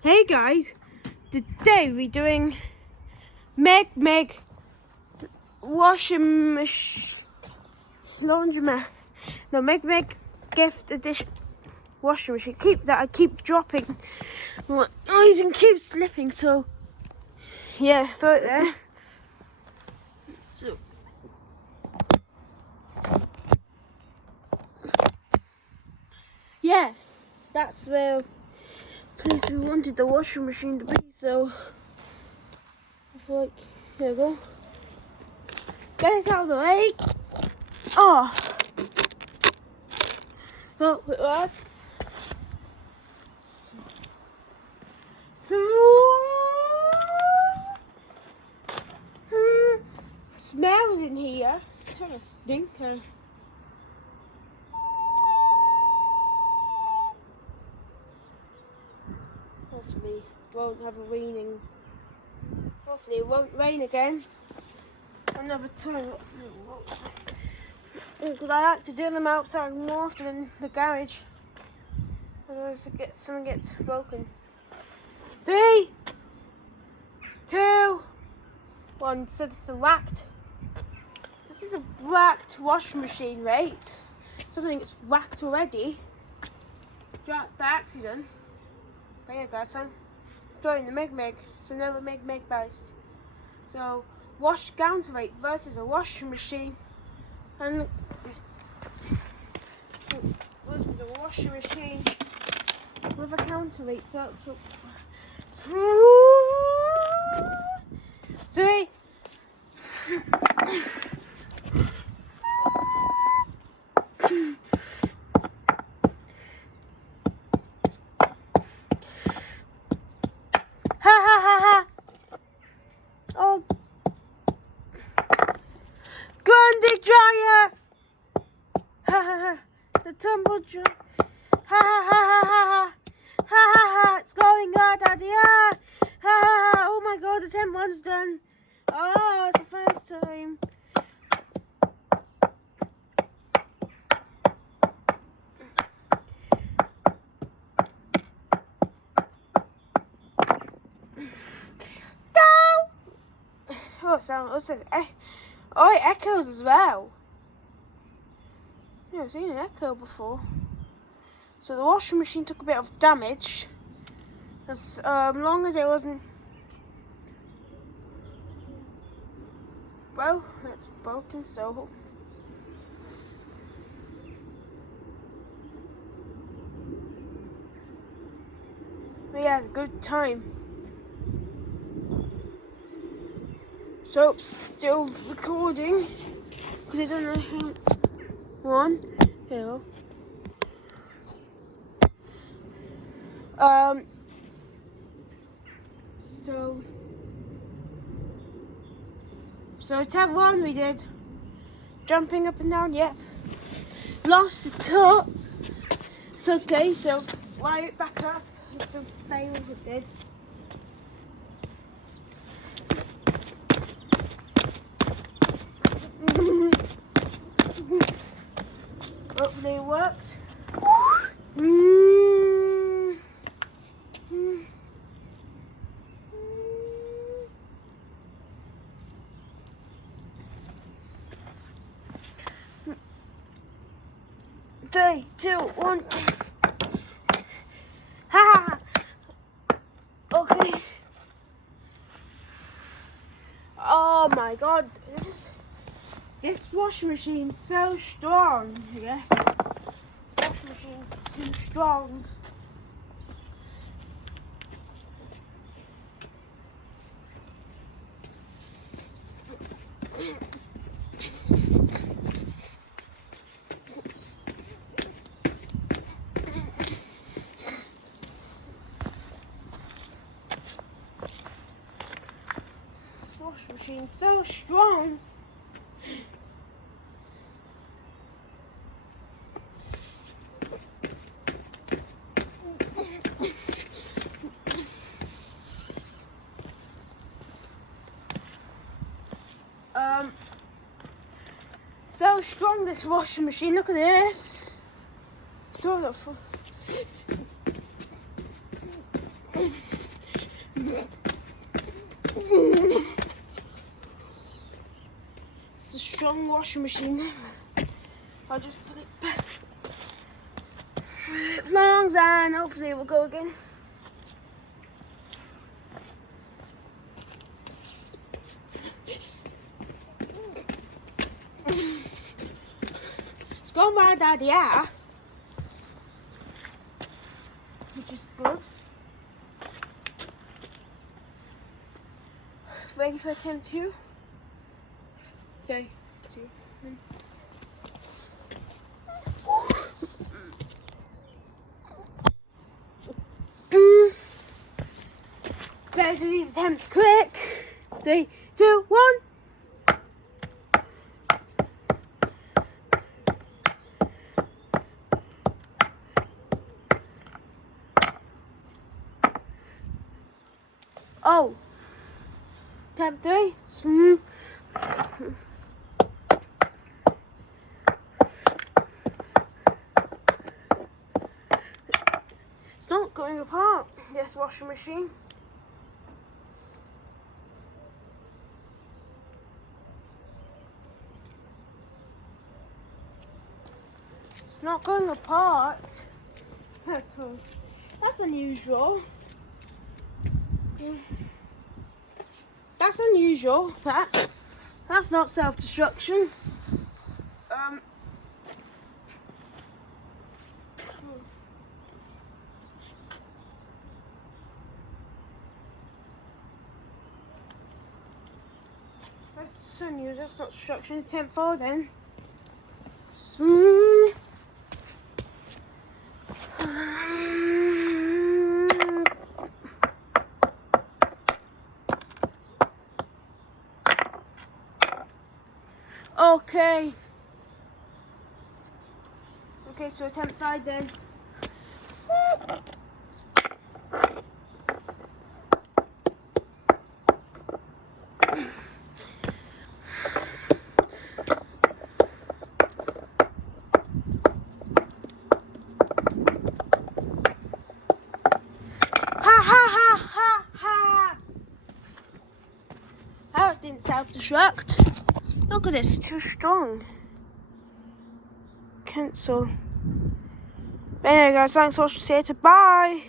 Hey guys, today we're doing Meg washing laundromat. No, Meg gift edition washing machine. I keep dropping. And keep slipping. So yeah, throw it there. So yeah, that's where place we wanted the washing machine to be. So I feel like there we go. Get it out of the way. Oh, it works. Smells in here. It's kind of stinker. Hopefully it won't have a raining. Hopefully it won't rain again. Another time. Because I like to do them outside more often in the garage. Otherwise something gets broken. 3, 2, 1. So this is a racked washing machine, right? Something that's racked already. Dropped by accident. But yeah guys, I'm throwing the Meg. It's another Meg based. So wash counterweight versus a washing machine. And this is a washing machine with a counterweight. So 3. Ha. Oh, Grundy dryer. Ha. The tumble dryer. Ha. It's going out at the air. Ha. Oh my god, the 10th one's done. Oh, it's the first time. Oh, it echoes as well. Yeah, I've seen an echo before. So the washing machine took a bit of damage. As long as it wasn't... Well, it's broken, so... But yeah, good time. So still recording because I don't know how. 1, 2. So tab 1 we did jumping up and down. Yep. Lost the top. It's okay. So wire it back up. It's the fail we did. Hopefully it worked. 3, 2, 1. Ha! Okay. Oh my god, this washing machine's so strong. Yes, washing machine's too strong. Washing machine's so strong. So strong, this washing machine. Look at this. So It's a strong washing machine. I'll just put it back. Lungs and hopefully it will go again. It's gone right out the air, which is good. Ready for attempt 2? 3, 2, 1. Better do these attempts quick. 3, 2, 1. Oh. Attempt 3. It's not going apart, this washing machine. It's not going apart. That's unusual. That's unusual. That's not self-destruction. That's unusual. That's not destruction. Attempt 4 then. Okay. Okay, so attempt 5 then. Oh, it didn't self-destruct. Look at this, too strong. Cancel. But anyway guys, thanks for watching. See you later. Bye.